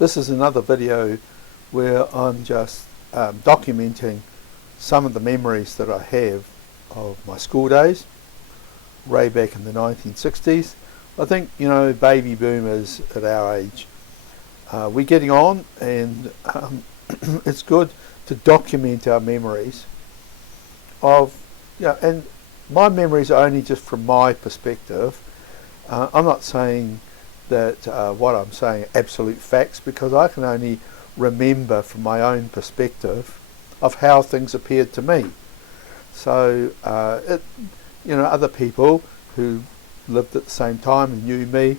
This is another video where I'm just documenting some of the memories that I have of my school days, way back in the 1960s. I think, you know, baby boomers at our age, we're getting on, and it's good to document our memories of, and my memories are only just from my perspective. I'm not saying that what I'm saying are absolute facts, because I can only remember from my own perspective of how things appeared to me. So, other people who lived at the same time and knew me,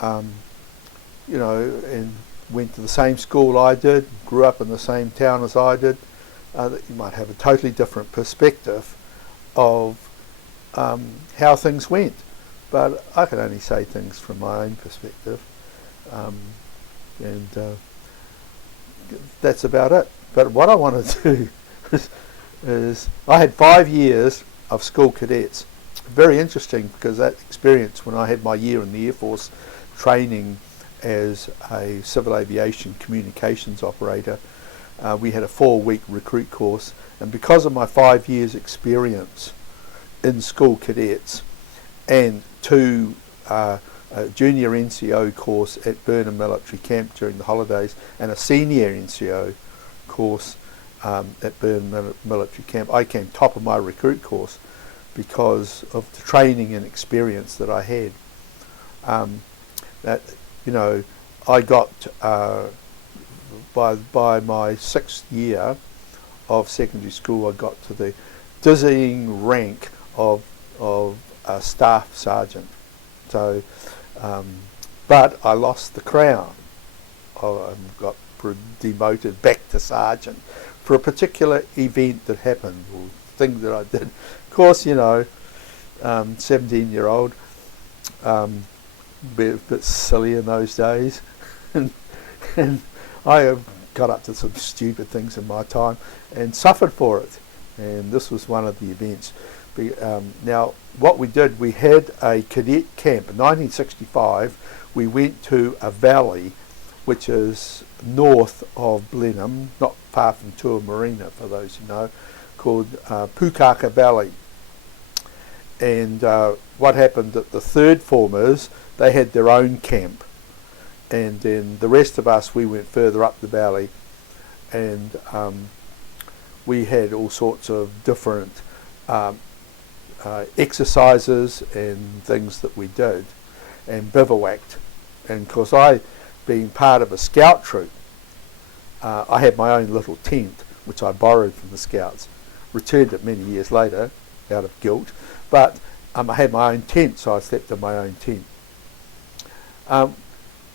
and went to the same school I did, grew up in the same town as I did, that you might have a totally different perspective of how things went. But I can only say things from my own perspective, and that's about it. But what I want to do is I had 5 years of school cadets. Very interesting, because that experience, when I had my year in the Air Force training as a civil aviation communications operator, we had a 4-week recruit course, and because of my 5 years experience in school cadets and 2 junior NCO course at Blenheim Military Camp during the holidays and a senior NCO course at Blenheim Military Camp, I came top of my recruit course because of the training and experience that I had. I got by my 6th year of secondary school, I got to the dizzying rank of a staff sergeant. So, but I lost the crown. I got demoted back to sergeant for a particular event that happened, or thing that I did. Of course, 17-year-old, a bit silly in those days, and I got up to some stupid things in my time and suffered for it. And this was one of the events. Now, what we did, we had a cadet camp. In 1965, we went to a valley which is north of Blenheim, not far from Tuamarina, for those who know, called Pukaka Valley. And what happened at the 3rd formers, they had their own camp. And then the rest of us, we went further up the valley, and we had all sorts of different exercises and things that we did, and bivouacked. And of course, I, being part of a scout troop, I had my own little tent, which I borrowed from the scouts, returned it many years later out of guilt, but I had my own tent, so I slept in my own tent.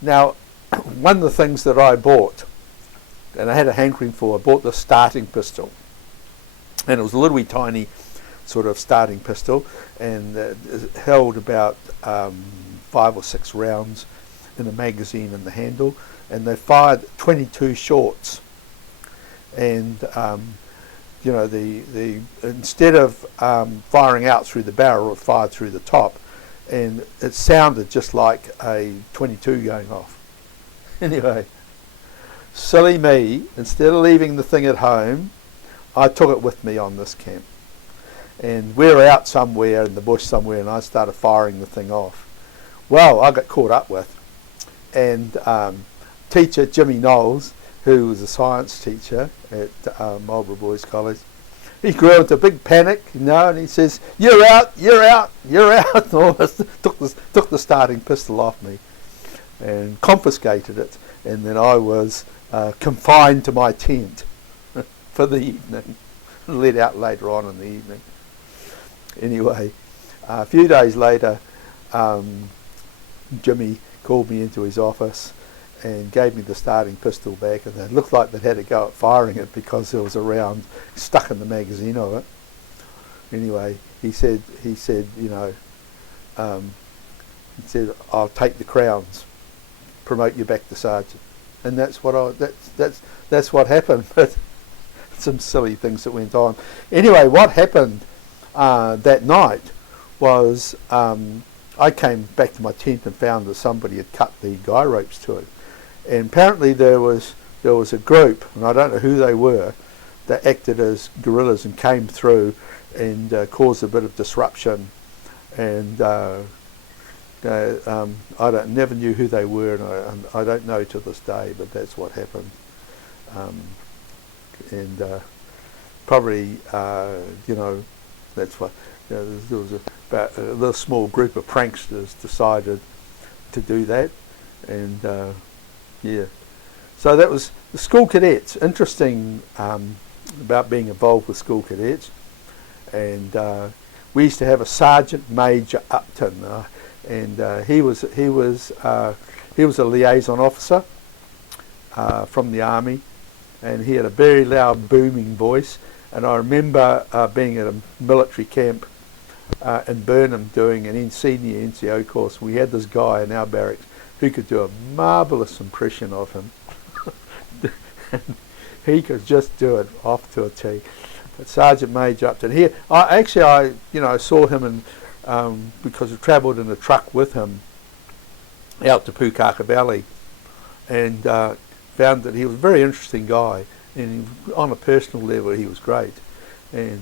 Now, one of the things that I bought, and I had a hankering for, I bought the starting pistol, and it was a little wee tiny sort of starting pistol, and it held about 5 or 6 rounds in a magazine in the handle, and they fired 22 shots. And instead of firing out through the barrel, it fired through the top, and it sounded just like a 22 going off. Anyway, silly me, instead of leaving the thing at home, I took it with me on this camp. And we were out somewhere in the bush somewhere, and I started firing the thing off. Well, I got caught up with, and teacher Jimmy Knowles, who was a science teacher at Marlborough Boys College, he grew into a big panic, and he says, "You're out, you're out, you're out," and almost took the starting pistol off me and confiscated it, and then I was confined to my tent for the evening, let out later on in the evening. Anyway, a few days later, Jimmy called me into his office and gave me the starting pistol back, and it looked like they'd had a go at firing it because there was a round stuck in the magazine of it. Anyway, he said, "I'll take the crowns, promote you back to sergeant," and that's what happened. But some silly things that went on. Anyway, what happened that night was I came back to my tent and found that somebody had cut the guy ropes to it, And apparently there was a group, and I don't know who they were, that acted as guerrillas and came through and caused a bit of disruption. And I never knew who they were, and I don't know to this day, but that's what happened. And probably, that's what, there was about a little small group of pranksters decided to do that. And yeah, so that was the school cadets. Interesting about being involved with school cadets. And we used to have a Sgt Major Upton, and he was a liaison officer from the army, and he had a very loud booming voice. And I remember being at a military camp in Blenheim doing an senior NCO course. We had this guy in our barracks who could do a marvellous impression of him. He could just do it off to a T. But Sgt Major Upton here, I saw him because I travelled in a truck with him out to Pukaka Valley, and found that he was a very interesting guy, and on a personal level he was great. And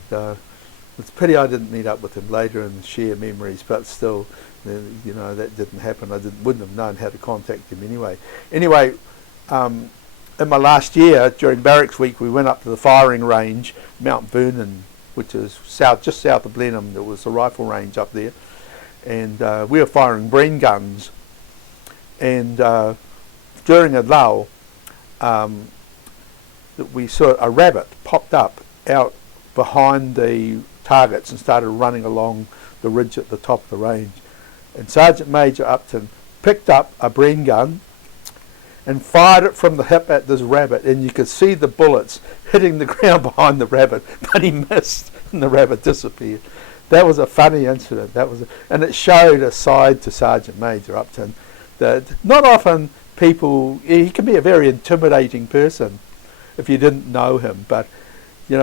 it's a pity I didn't meet up with him later and share memories, but still, that didn't happen. I wouldn't have known how to contact him anyway. Anyway, in my last year, during barracks week, we went up to the firing range, Mount Vernon, which is just south of Blenheim. There was a rifle range up there, and we were firing Breen guns. And during a lull, we saw a rabbit popped up out behind the targets and started running along the ridge at the top of the range. And Sgt Major Upton picked up a Breen gun and fired it from the hip at this rabbit, and you could see the bullets hitting the ground behind the rabbit, but he missed and the rabbit disappeared. That was a funny incident. And it showed a side to Sgt Major Upton that not often he can be a very intimidating person if you didn't know him, but he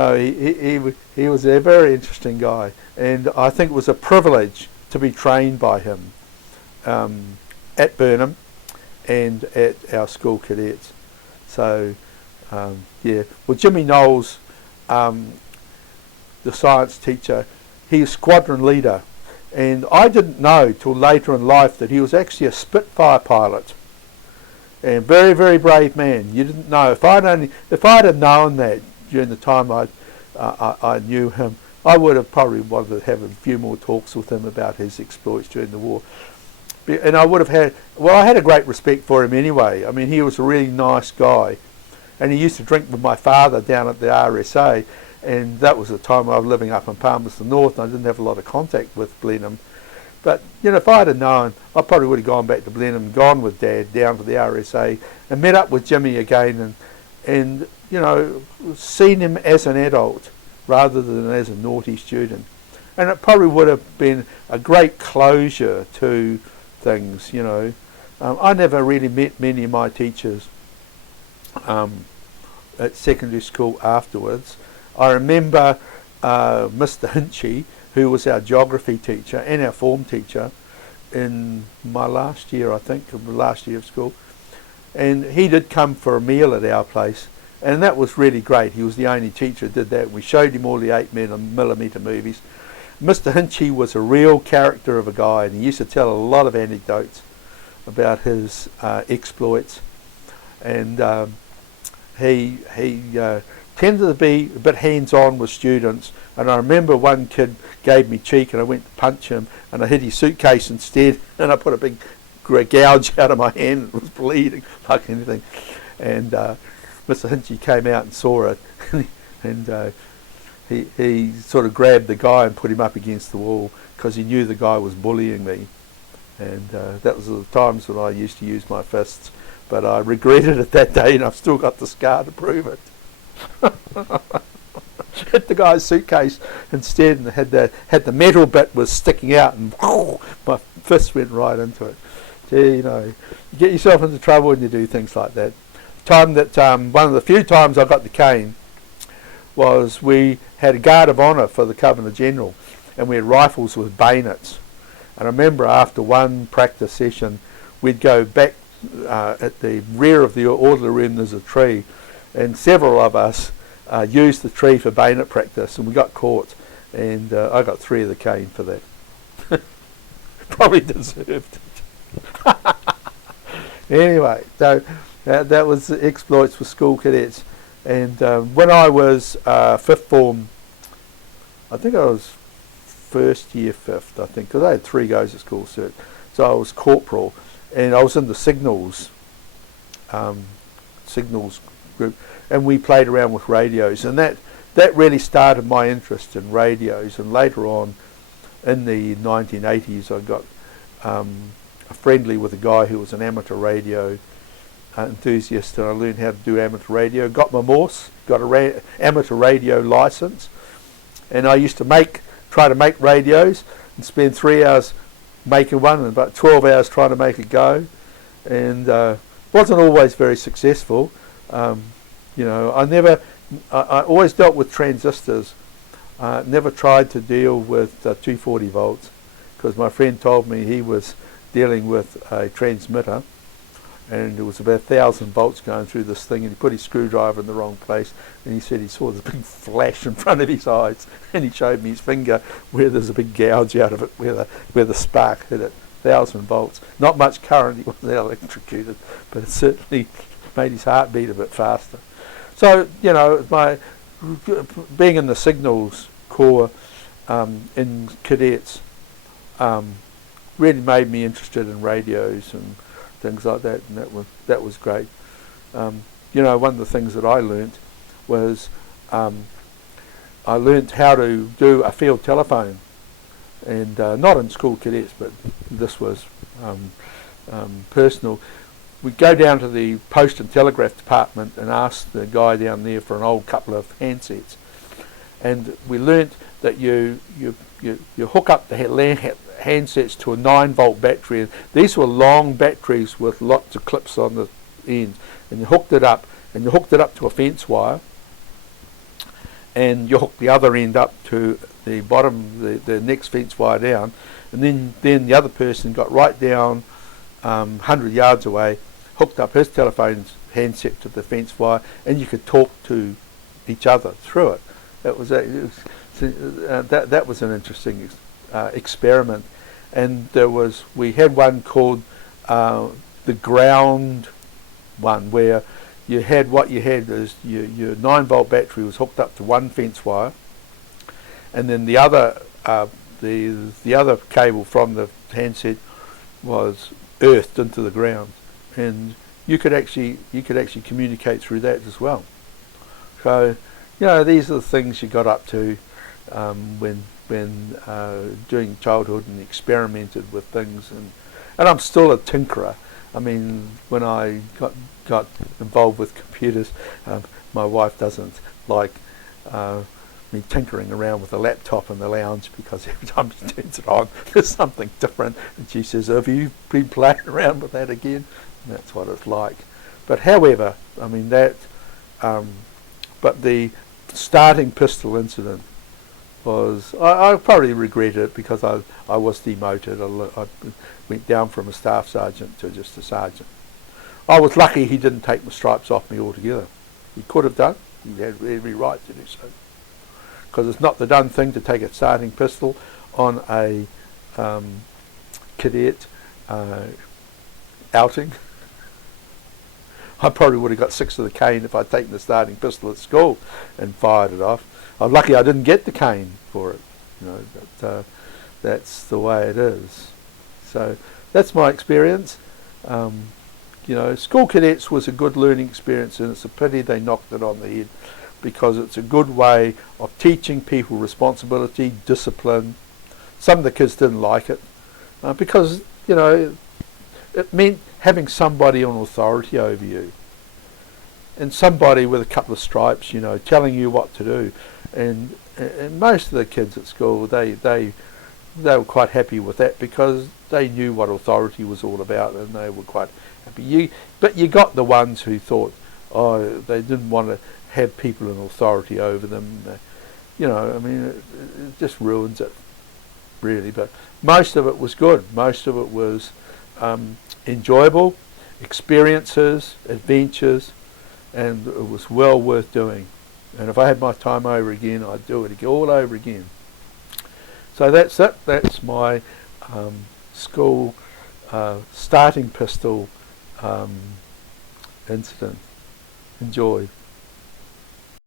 was a very interesting guy, and I think it was a privilege to be trained by him at Blenheim and at our school cadets. So yeah, well, Jimmy Knowles, the science teacher, he's squadron leader, and I didn't know till later in life that he was actually a Spitfire pilot, and very, very brave man. You didn't know. If I'd have known that during the time I knew him, I would have probably wanted to have a few more talks with him about his exploits during the war. And I would have I had a great respect for him anyway. I mean, he was a really nice guy, and he used to drink with my father down at the RSA, and that was the time I was living up in Palmerston North, and I didn't have a lot of contact with Blenheim. But if I had known, I probably would have gone back to Blenheim, gone with Dad down to the RSA, and met up with Jimmy again, and seen him as an adult rather than as a naughty student. And it probably would have been a great closure to things. I never really met many of my teachers at secondary school afterwards. I remember Mr. Hinchy, who was our geography teacher and our form teacher in my last year, I think, of the last year of school. And he did come for a meal at our place, and that was really great. He was the only teacher who did that. We showed him all the 8mm movies. Mr. Hinchy was a real character of a guy, and he used to tell a lot of anecdotes about his exploits. And he tended to be a bit hands-on with students. And I remember one kid gave me cheek, and I went to punch him, and I hit his suitcase instead, and I put a big gouge out of my hand. It was bleeding like anything. And Mr. Hinchy came out and saw it, and he sort of grabbed the guy and put him up against the wall because he knew the guy was bullying me. And that was the times when I used to use my fists, but I regretted it that day, and I've still got the scar to prove it. Hit the guy's suitcase instead, and had the metal bit was sticking out, and my fist went right into it. Gee, you get yourself into trouble when you do things like that. One of the few times I got the cane was we had a guard of honour for the Governor General, and we had rifles with bayonets. And I remember after one practice session, we'd go back at the rear of the orderly room there's a tree, and several of us used the tree for bayonet practice, and we got caught, and I got 3 of the cane for that. Probably deserved it. Anyway, so that was the exploits for school cadets. And when I was 5th form, I think I was first year 5th, I think, because I had 3 goes at school cert. So I was corporal, and I was in the signals group, and we played around with radios, and that really started my interest in radios. And later on, in the 1980s, I got friendly with a guy who was an amateur radio enthusiast, and I learned how to do amateur radio. Got my Morse, got a amateur radio license, and I used to try to make radios and spend 3 hours making one and about 12 hours trying to make it go, and wasn't always very successful. You know, I always dealt with transistors. Never tried to deal with 240 volts, because my friend told me he was dealing with a transmitter, and it was about 1,000 volts going through this thing, and he put his screwdriver in the wrong place, and he said he saw this big flash in front of his eyes, and he showed me his finger where there's a big gouge out of it, where the spark hit it. 1,000 volts. Not much current, he wasn't electrocuted, but it certainly made his heart beat a bit faster. So, you know, my being in the signals corps in cadets really made me interested in radios and things like that, and that was great. You know, one of the things that I learnt was I learnt how to do a field telephone, and not in school cadets, but this was personal. We'd go down to the Post and Telegraph Department and ask the guy down there for an old couple of handsets, and we learnt that you hook up the handsets to a 9-volt battery, and these were long batteries with lots of clips on the end, and you hooked it up to a fence wire, and you hooked the other end up to the bottom, the next fence wire down, and then the other person got right down 100 yards away, hooked up his telephone handset to the fence wire, and you could talk to each other through it. That was an interesting experiment. And we had one called the ground one, where you had is your 9-volt battery was hooked up to one fence wire, and then the other the other cable from the handset was earthed into the ground, and you could actually communicate through that as well. So, you know, these are the things you got up to when during childhood, and experimented with things, and I'm still a tinkerer. I mean, when I got involved with computers, my wife doesn't like me tinkering around with a laptop in the lounge, because every time she turns it on, there's something different, and she says, "Have you been playing around with that again?" And that's what it's like. But however, I mean that. But the starting pistol incident was, I probably regret it, because I was demoted. I went down from a staff sergeant to just a sergeant. I was lucky he didn't take my stripes off me altogether. He could have done. He had every right to do so, because it's not the done thing to take a starting pistol on a cadet outing. I probably would have got 6 of the cane if I'd taken the starting pistol at school and fired it off. I'm lucky I didn't get the cane for it, you know, but that's the way it is. So that's my experience. You know, school cadets was a good learning experience, and it's a pity they knocked it on the head, because it's a good way of teaching people responsibility, discipline. Some of the kids didn't like it, because, you know, it meant having somebody on authority over you, and somebody with a couple of stripes, you know, telling you what to do. And most of the kids at school, they were quite happy with that, because they knew what authority was all about, and they were quite happy. But you got the ones who thought, oh, they didn't want to have people in authority over them. You know, I mean, it just ruins it, really. But most of it was good. Most of it was enjoyable, experiences, adventures, and it was well worth doing. And if I had my time over again, I'd do it all over again. So that's it. That's my school starting pistol incident. Enjoy.